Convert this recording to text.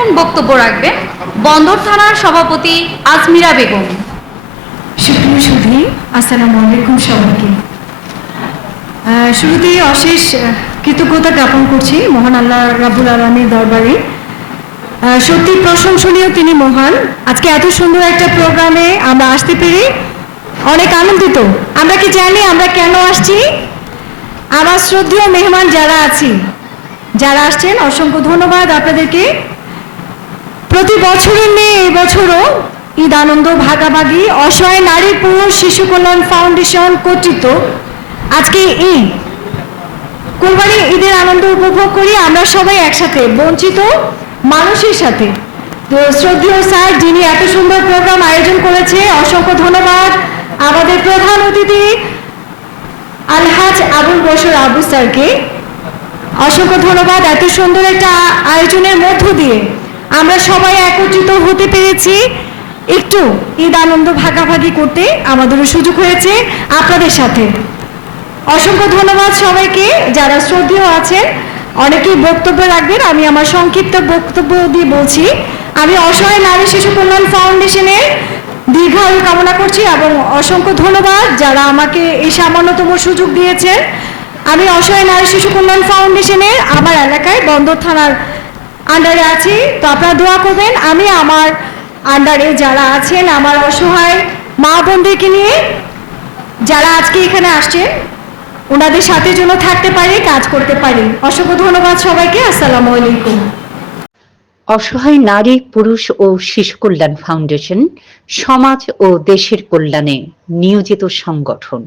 এখন বক্তব্য রাখবেন, বন্দর থানার সভাপতি আজমিরা বেগম। সুপ্রিয় সুধী আসসালামু আলাইকুম সবাইকে। শুরুতেই অশেষ কৃতজ্ঞতা জ্ঞাপন করছি মহান আল্লাহ রাবুল আলমীর দরবারে। সত্যি প্রশংসনীয় তিনি মহান। আজকে এত সুন্দর একটা প্রোগ্রামে আমরা আসতে পেরে অনেক আনন্দিত। আমরা কি জানি আমরা কেন আসছি? আমার শ্রদ্ধেয় মেহমান যারা আছি, যারা আসছেন, অসংখ্য ধন্যবাদ আপনাদেরকে। প্রতি বছরের নিয়ে এই বছরও ঈদ আনন্দ ভাগাভাগি, অসহায় নারী, পুরুষ, শিশু কল্যাণ ফাউন্ডেশন কর্তৃত্ব আজকে ঈদ কোরবানি ঈদের আনন্দ উপভোগ করি। আমরা সবাই একসাথে, বঞ্চিত মানুষের সাথে। তো শ্রদ্ধেয় স্যার, যিনি এত সুন্দর প্রোগ্রাম আয়োজন করেছে, অসংখ্য ধন্যবাদ। আমাদের প্রধান অতিথি আলহাজ আবুল বসর আবু স্যারকে। অসংখ্য ধন্যবাদ এত সুন্দর একটা আয়োজনের মধ্য দিয়ে। আমরা সবাই একত্রিত হতে পেরেছি। একটু ঈদ আনন্দ ভাগাভাগি করতে আমাদেরও সুযোগ হয়েছে আপনাদের সাথে। অসংখ্য ধন্যবাদ সবাইকে যারা শ্রদ্ধেয় আছেন। অনেকেই বক্তব্য রাখবেন, আমি আমার সংক্ষিপ্ত বক্তব্য দিয়ে বলছি। আমি অসহায় নারী শিশু কল্যাণ ফাউন্ডেশনের দীর্ঘায়ু কামনা করছি এবং অসংখ্য ধন্যবাদ যারা আমাকে এই সামান্যতম সুযোগ দিয়েছেন। আমি অসহায় নারী শিশু কল্যাণ ফাউন্ডেশনের আমার এলাকায় বন্দর থানার আন্ডারে আছি, তো আপনারা দোয়া করবেন, আমি আমার আন্ডারে যারা আছেন, আমার অসহায় মা বোনদেরকে নিয়ে যারা আজকে এখানে আসছেন, ওনাদের সাথে যেন থাকতে পারি, কাজ করতে পারি। অসংখ্য ধন্যবাদ সবাইকে, আসসালামু আলাইকুম। অসহায় নারী, পুরুষ ও শিশু কল্যাণ ফাউন্ডেশন, সমাজ ও দেশের কল্যাণে নিয়োজিত সংগঠন।